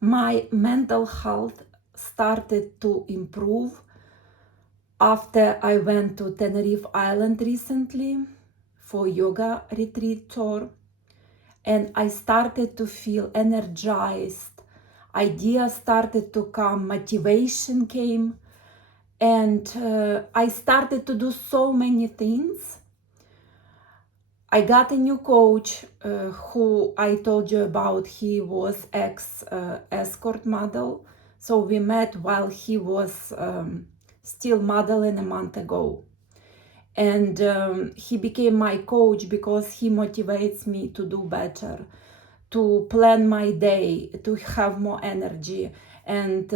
My mental health started to improve after I went to Tenerife Island recently for yoga retreat tour, and I started to feel energized. Ideas started to come, motivation came, and I started to do so many things. I got a new coach who I told you about. He was ex-escort model. So we met while he was still modeling a month ago. And he became my coach because he motivates me to do better, to plan my day, to have more energy. And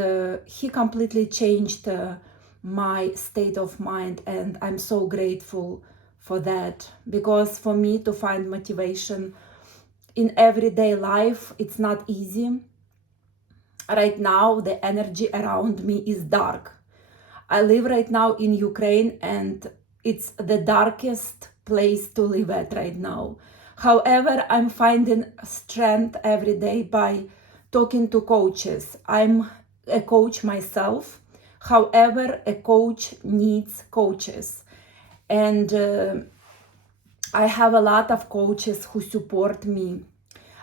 he completely changed my state of mind. And I'm so grateful for that, because for me to find motivation in everyday life, it's not easy. Right now, the energy around me is dark. I live right now in Ukraine, and it's the darkest place to live at right now. However, I'm finding strength every day by talking to coaches. I'm a coach myself. However, a coach needs coaches. And I have a lot of coaches who support me.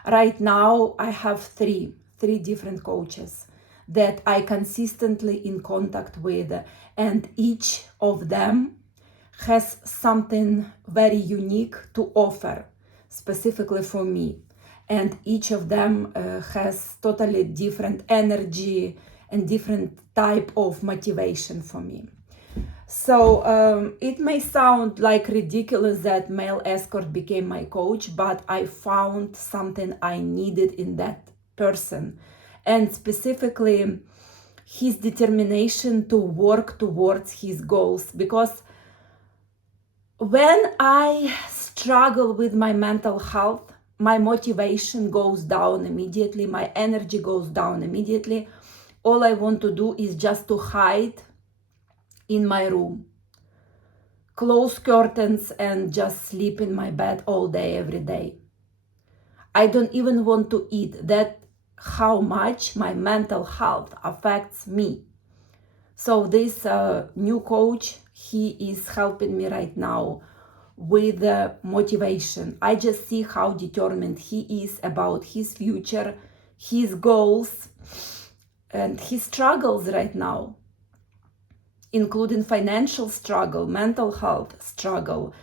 Right now, I have three different coaches that I consistently in contact with, and each of them has something very unique to offer, specifically for me. And each of them has totally different energy and different type of motivation for me. So it may sound like ridiculous that male escort became my coach, but I found something I needed in that person, and specifically his determination to work towards his goals. Because when I struggle with my mental health, my motivation goes down immediately, my energy goes down immediately. All I want to do is just to hide in my room, close curtains, and just sleep in my bed all day, every day. I don't even want to eat. That's how much my mental health affects me. So this new coach, he is helping me right now with motivation. I just see how determined he is about his future, his goals, and his struggles right now, including financial struggle, mental health struggle,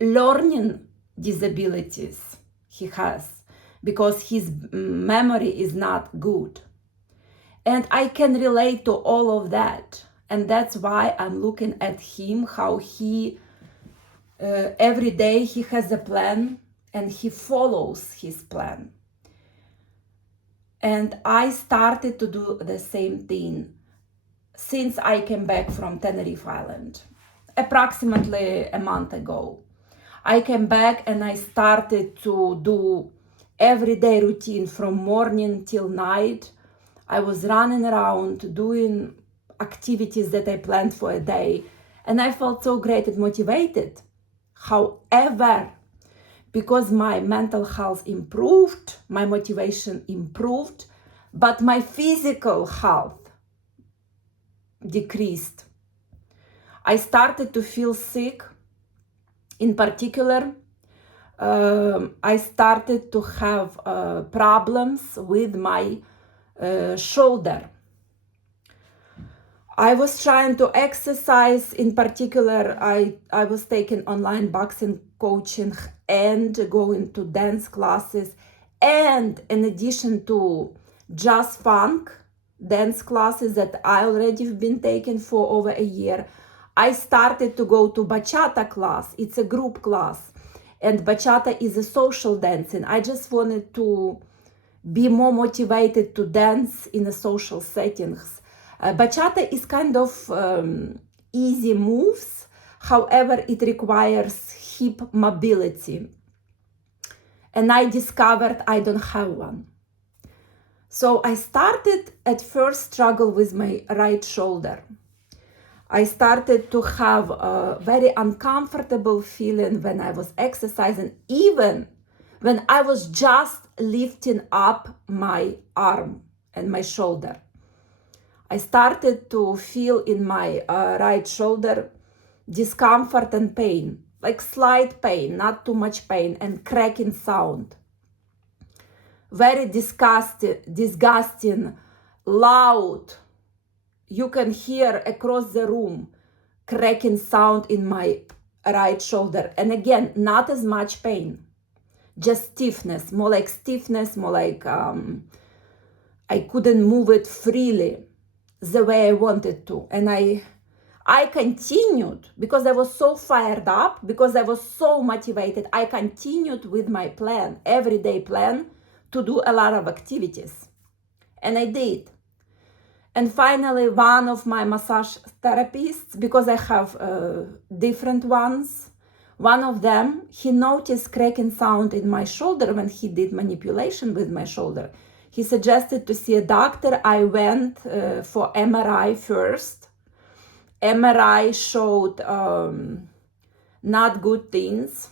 learning disabilities he has, because his memory is not good. And I can relate to all of that. And that's why I'm looking at him, how he, every day he has a plan and he follows his plan. And I started to do the same thing since I came back from Tenerife Island, approximately a month ago. I came back and I started to do everyday routine from morning till night. I was running around doing activities that I planned for a day, and I felt so great and motivated. However, because my mental health improved, my motivation improved, but my physical health decreased. I started to feel sick. In particular, I started to have problems with my shoulder. I was trying to exercise. In particular, I was taking online boxing coaching and going to dance classes, and in addition to jazz funk dance classes that I already have been taking for over a year, I started to go to bachata class. It's a group class, and bachata is a social dancing. I just wanted to be more motivated to dance in a social settings. Bachata is kind of easy moves. However, it requires hip mobility. And I discovered I don't have one. So I started at first struggle with my right shoulder. I started to have a very uncomfortable feeling when I was exercising, even when I was just lifting up my arm and my shoulder. I started to feel in my right shoulder discomfort and pain, like slight pain, not too much pain, and cracking sound. Very disgusting, loud. You can hear across the room cracking sound in my right shoulder. And again, not as much pain, just stiffness, more like I couldn't move it freely the way I wanted to. And I continued because I was so fired up, because I was so motivated. I continued with my plan, everyday plan, to do a lot of activities. And I did. And finally, one of my massage therapists, because I have different ones, one of them, he noticed cracking sound in my shoulder when he did manipulation with my shoulder. He suggested to see a doctor. I went for MRI first. MRI showed not good things.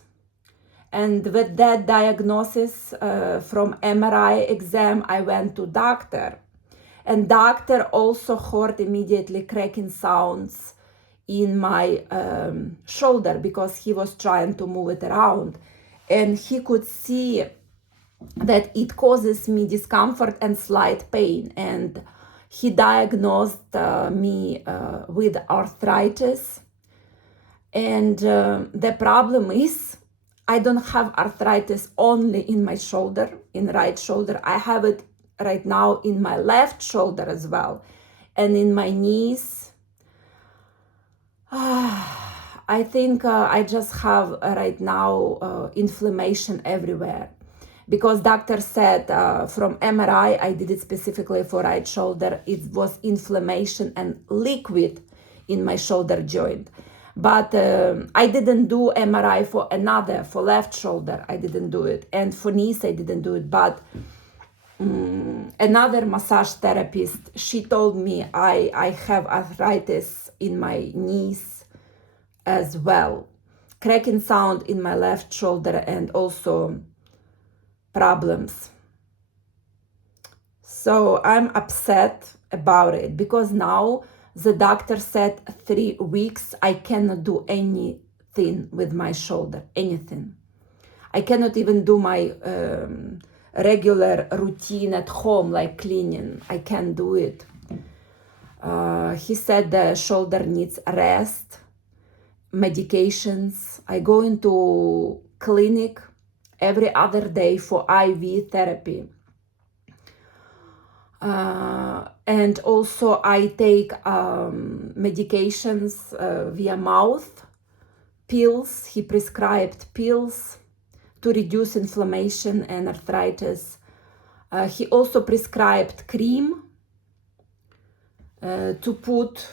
And with that diagnosis from MRI exam, I went to doctor. And doctor also heard immediately cracking sounds in my shoulder because he was trying to move it around. And he could see that it causes me discomfort and slight pain. And he diagnosed me with arthritis. And the problem is, I don't have arthritis only in my shoulder, in right shoulder. I have it right now in my left shoulder as well, and in my knees. I think I just have right now inflammation everywhere, because doctor said from MRI, I did it specifically for right shoulder, it was inflammation and liquid in my shoulder joint. But I didn't do MRI for left shoulder, I didn't do it. And for knees, I didn't do it. But another massage therapist, she told me I have arthritis in my knees as well. Cracking sound in my left shoulder and also problems. So I'm upset about it because now the doctor said 3 weeks I cannot do anything with my shoulder, anything. I cannot even do my regular routine at home, like cleaning. I can't do it. He said the shoulder needs rest, medications. I go into clinic every other day for IV therapy. And also I take medications via mouth, pills. He prescribed pills to reduce inflammation and arthritis. He also prescribed cream to put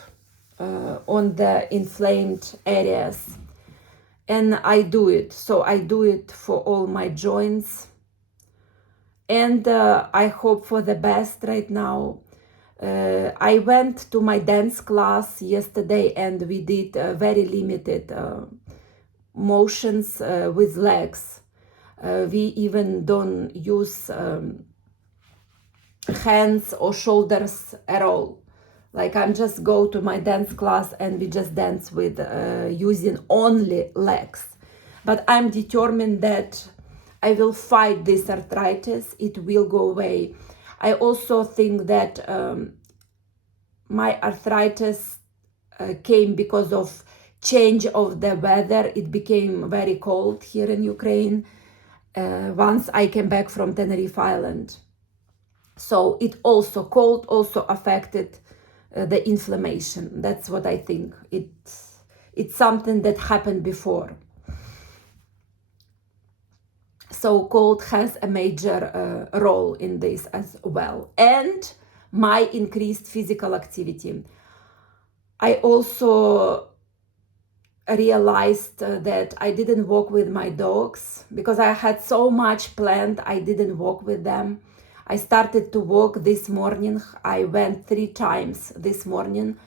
on the inflamed areas. And I do it. So I do it for all my joints. And I hope for the best right now. I went to my dance class yesterday and we did very limited motions with legs. We even don't use hands or shoulders at all. Like I'm just go to my dance class and we just dance with using only legs. But I'm determined that I will fight this arthritis. It will go away. I also think that my arthritis came because of change of the weather. It became very cold here in Ukraine once I came back from Tenerife Island. So it also, cold also affected the inflammation. That's what I think. It's something that happened before. So cold has a major role in this as well. And my increased physical activity. I also realized that I didn't walk with my dogs because I had so much planned. I didn't walk with them. I started to walk this morning. I went 3 times this morning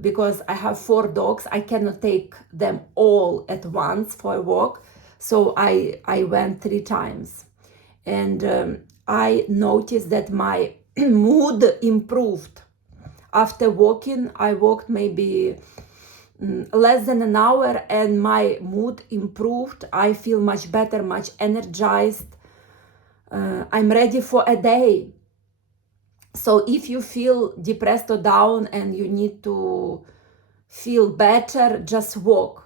because I have 4 dogs. I cannot take them all at once for a walk. So I went 3 times. And I noticed that my mood improved. After walking, I walked maybe less than an hour and my mood improved. I feel much better, much energized. I'm ready for a day. So if you feel depressed or down and you need to feel better, just walk.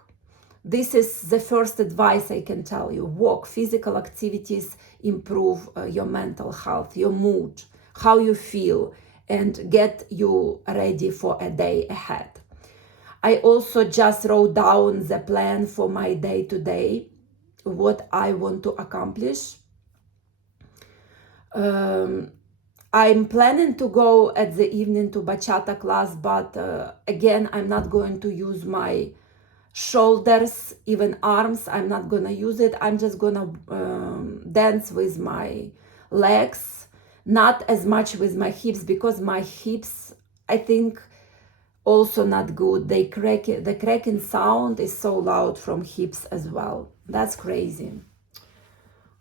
This is the first advice I can tell you. Walk. Physical activities improve your mental health, your mood, how you feel, and get you ready for a day ahead. I also just wrote down the plan for my day to day, what I want to accomplish. I'm planning to go at the evening to bachata class, but again, I'm not going to use my shoulders, even arms. I'm not gonna use it. I'm just gonna dance with my legs, not as much with my hips, because my hips, I think, also not good. The cracking sound is so loud from hips as well. That's crazy.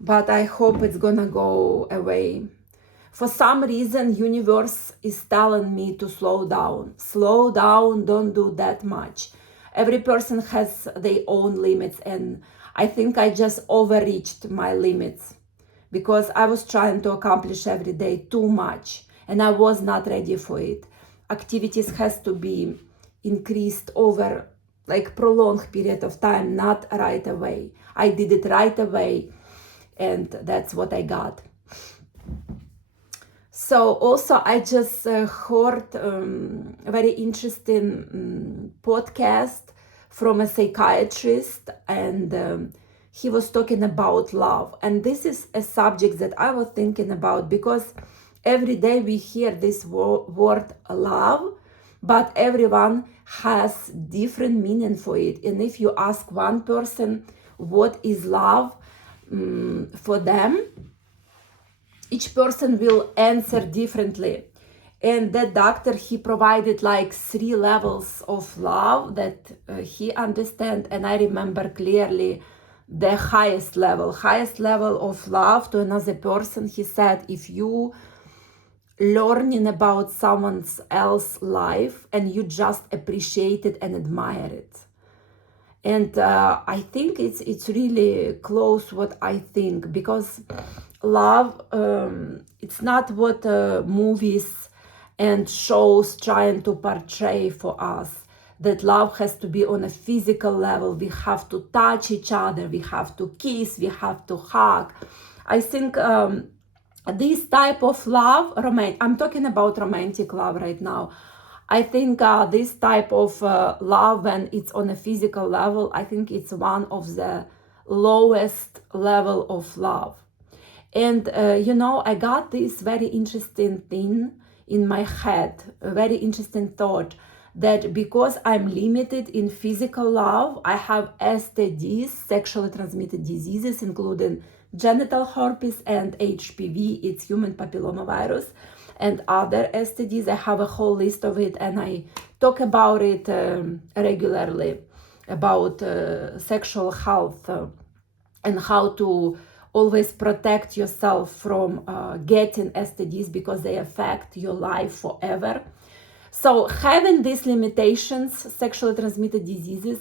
But I hope it's gonna go away. For some reason, universe is telling me to slow down. Slow down, don't do that much. Every person has their own limits, and I think I just overreached my limits because I was trying to accomplish every day too much, and I was not ready for it. Activities has to be increased over like prolonged period of time, not right away. I did it right away, and that's what I got. So also I just heard a very interesting podcast from a psychiatrist, and he was talking about love. And this is a subject that I was thinking about, because every day we hear this word love, but everyone has different meaning for it. And if you ask one person what is love for them, each person will answer differently. And that doctor, he provided like 3 levels of love that he understand. And I remember clearly the highest level of love to another person. He said, if you learning about someone else's life and you just appreciate it and admire it. And I think it's really close what I think, because love, it's not what movies and shows trying to portray for us, that love has to be on a physical level. We have to touch each other, we have to kiss, we have to hug. I think this type of love, I'm talking about romantic love right now. I think this type of love, when it's on a physical level, I think it's one of the lowest level of love. And I got this very interesting thing in my head, a very interesting thought, that because I'm limited in physical love, I have STDs, sexually transmitted diseases, including genital herpes and HPV, it's human papillomavirus, and other STDs. I have a whole list of it, and I talk about it regularly, about sexual health and how to always protect yourself from getting STDs, because they affect your life forever. So having these limitations, sexually transmitted diseases,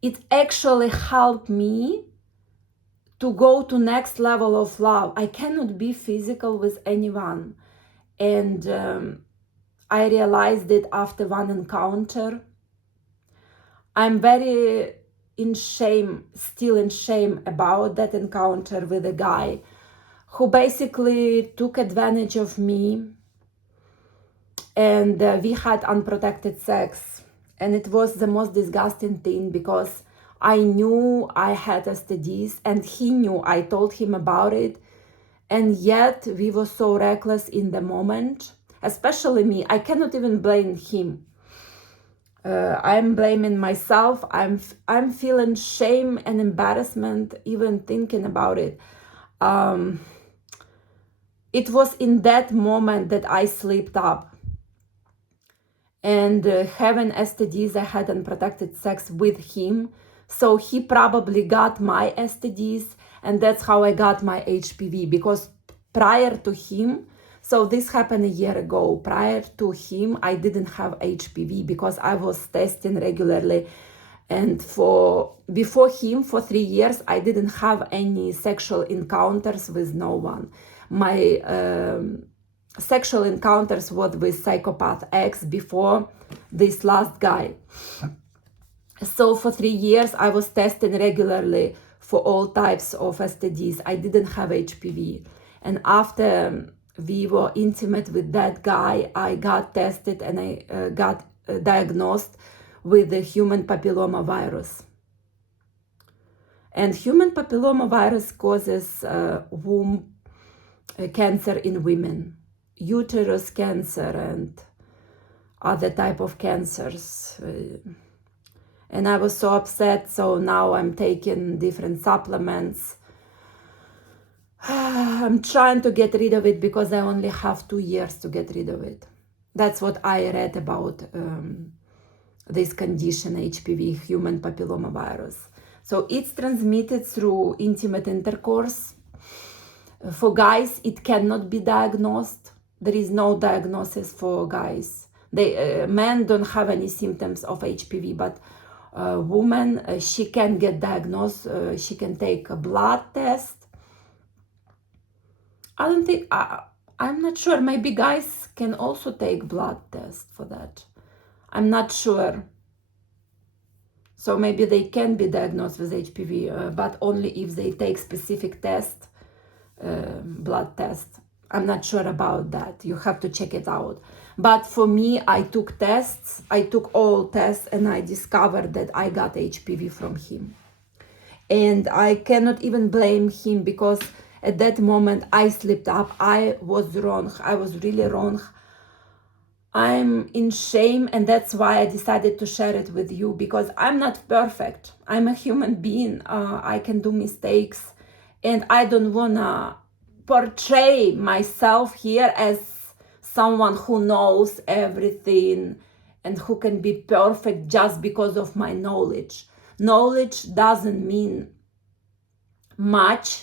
it actually helped me to go to next level of love. I cannot be physical with anyone. And I realized it after one encounter. I'm very still in shame about that encounter with a guy who basically took advantage of me, and we had unprotected sex. And it was the most disgusting thing, because I knew I had STDs and he knew. I told him about it, and yet we were so reckless in the moment, especially me. I cannot even blame him. I'm blaming myself. I'm feeling shame and embarrassment even thinking about it. It was in that moment that I slipped up. And having STDs, I had unprotected sex with him. So he probably got my STDs, and that's how I got my HPV, because prior to him, So this happened a year ago. Prior to him, I didn't have HPV because I was testing regularly. And before him, for 3 years, I didn't have any sexual encounters with no one. My sexual encounters were with psychopath X before this last guy. So for 3 years, I was testing regularly for all types of STDs. I didn't have HPV. And after we were intimate with that guy, I got tested and I got diagnosed with the human papillomavirus. And human papillomavirus causes womb cancer in women, uterus cancer and other type of cancers. And I was so upset, so now I'm taking different supplements. I'm trying to get rid of it because I only have 2 years to get rid of it. That's what I read about this condition, HPV, human papillomavirus. So it's transmitted through intimate intercourse. For guys, it cannot be diagnosed. There is no diagnosis for guys. Men don't have any symptoms of HPV, but woman, she can get diagnosed. She can take a blood test. I don't think, I'm not sure. Maybe guys can also take blood test for that. I'm not sure. So maybe they can be diagnosed with HPV, but only if they take specific test, blood test. I'm not sure about that. You have to check it out. But for me, I took tests. I took all tests and I discovered that I got HPV from him. And I cannot even blame him because at that moment I slipped up. I was wrong. I was really wrong. I'm in shame, and that's why I decided to share it with you, because I'm not perfect. I'm a human being. I can do mistakes, and I don't wanna portray myself here as someone who knows everything and who can be perfect just because of my knowledge. Knowledge doesn't mean much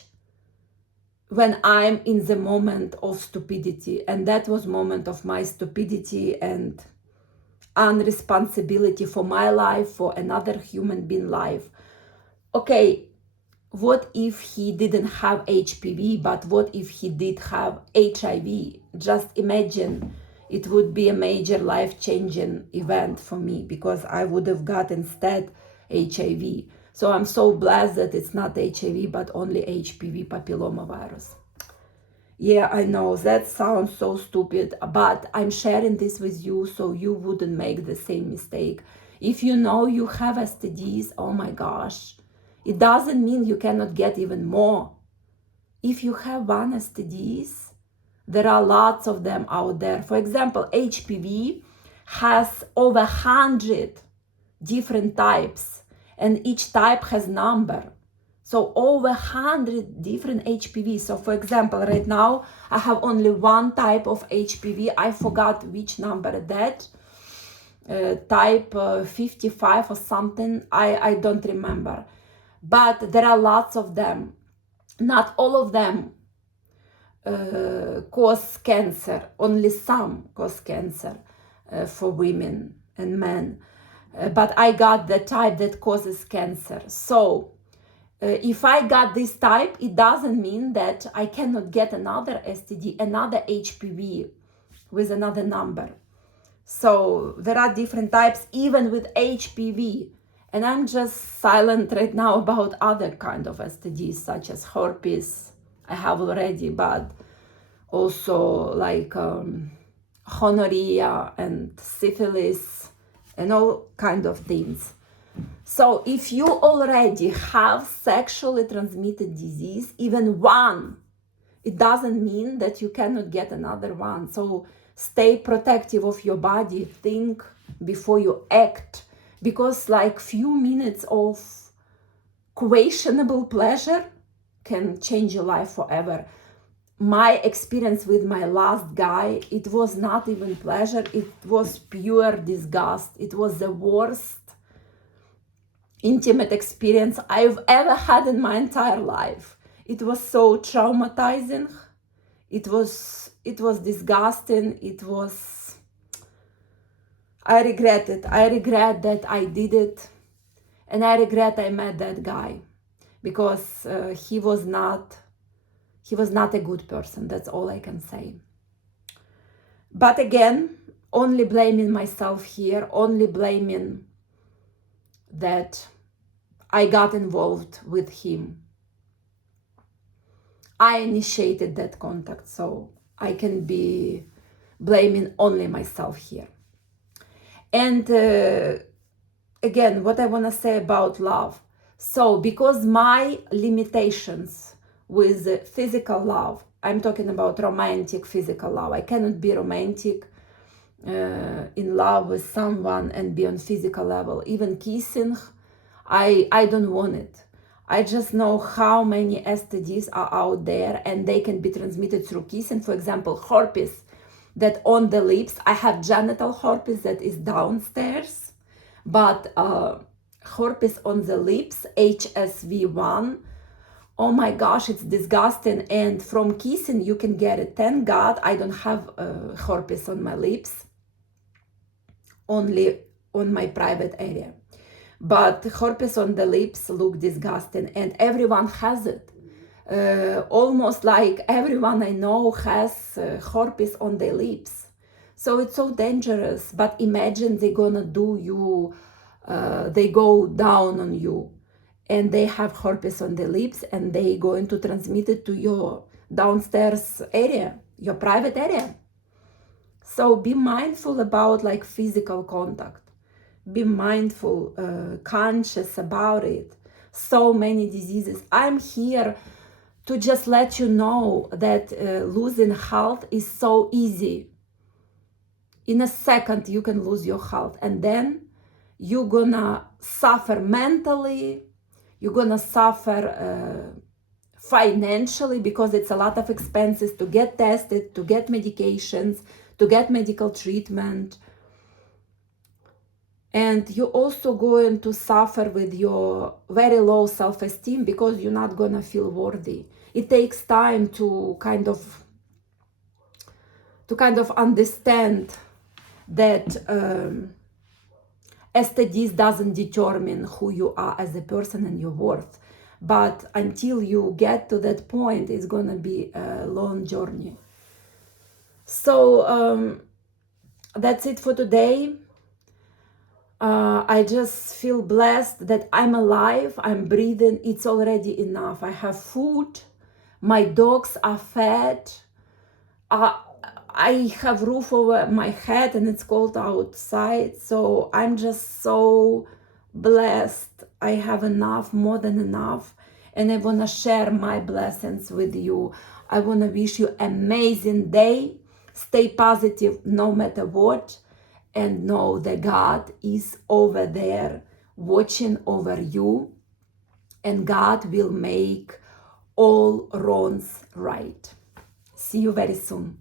when I'm in the moment of stupidity, and that was moment of my stupidity and unresponsibility for my life, for another human being life. Okay, what if he didn't have HPV, but what if he did have HIV? Just imagine, it would be a major life-changing event for me, because I would have got instead HIV. So I'm so blessed that it's not HIV, but only HPV papillomavirus. Yeah, I know that sounds so stupid, but I'm sharing this with you so you wouldn't make the same mistake. If you know you have STDs, oh my gosh, it doesn't mean you cannot get even more. If you have one STDs, there are lots of them out there. For example, HPV has over 100 different types, and each type has number. So over 100 different HPV. So for example, right now I have only one type of HPV. I forgot which number that, type 55 or something. I don't remember. But there are lots of them. Not all of them cause cancer. Only some cause cancer for women and men. But I got the type that causes cancer. So if I got this type, it doesn't mean that I cannot get another STD, another HPV with another number. So there are different types even with HPV. And I'm just silent right now about other kind of STDs, such as herpes. I have already, but also like gonorrhea and syphilis and all kind of things. So if you already have sexually transmitted disease, even one, it doesn't mean that you cannot get another one. So stay protective of your body, think before you act, because like few minutes of questionable pleasure can change your life forever. My experience with my last guy, it was not even pleasure, it was pure disgust. It was the worst intimate experience I've ever had in my entire life. It was so traumatizing. It was disgusting. I regret it. I regret that I did it. And I regret I met that guy, because he was not a good person. That's all I can say. But again, only blaming myself here, only blaming that I got involved with him. I initiated that contact, so I can be blaming only myself here. And again, what I want to say about love. So because my limitations with physical love, I'm talking about romantic physical love. I cannot be romantic in love with someone and be on physical level. Even kissing, I don't want it. I just know how many STDs are out there and they can be transmitted through kissing. For example, herpes that on the lips. I have genital herpes that is downstairs, but herpes on the lips, HSV1, oh my gosh, it's disgusting. And from kissing you can get it. Thank God I don't have herpes on my lips, only on my private area. But herpes on the lips look disgusting, and everyone has it. Almost like everyone I know has herpes on their lips. So it's so dangerous. But imagine they're gonna do you, they go down on you and they have herpes on the lips, and they going to transmit it to your downstairs area, your private area. So be mindful about like physical contact. Be mindful, conscious about it. So many diseases. I'm here to just let you know that losing health is so easy. In a second you can lose your health, and then you're gonna suffer mentally, you're gonna suffer financially, because it's a lot of expenses to get tested, to get medications, to get medical treatment. And you're also going to suffer with your very low self-esteem, because you're not gonna feel worthy. It takes time to kind of understand that STDs doesn't determine who you are as a person and your worth. But until you get to that point, it's gonna be a long journey. So that's it for today. I just feel blessed that I'm alive, I'm breathing. It's already enough. I have food, my dogs are fed, I have roof over my head and it's cold outside. So I'm just so blessed. I have enough, more than enough. And I want to share my blessings with you. I want to wish you an amazing day. Stay positive no matter what. And know that God is over there watching over you, and God will make all wrongs right. See you very soon.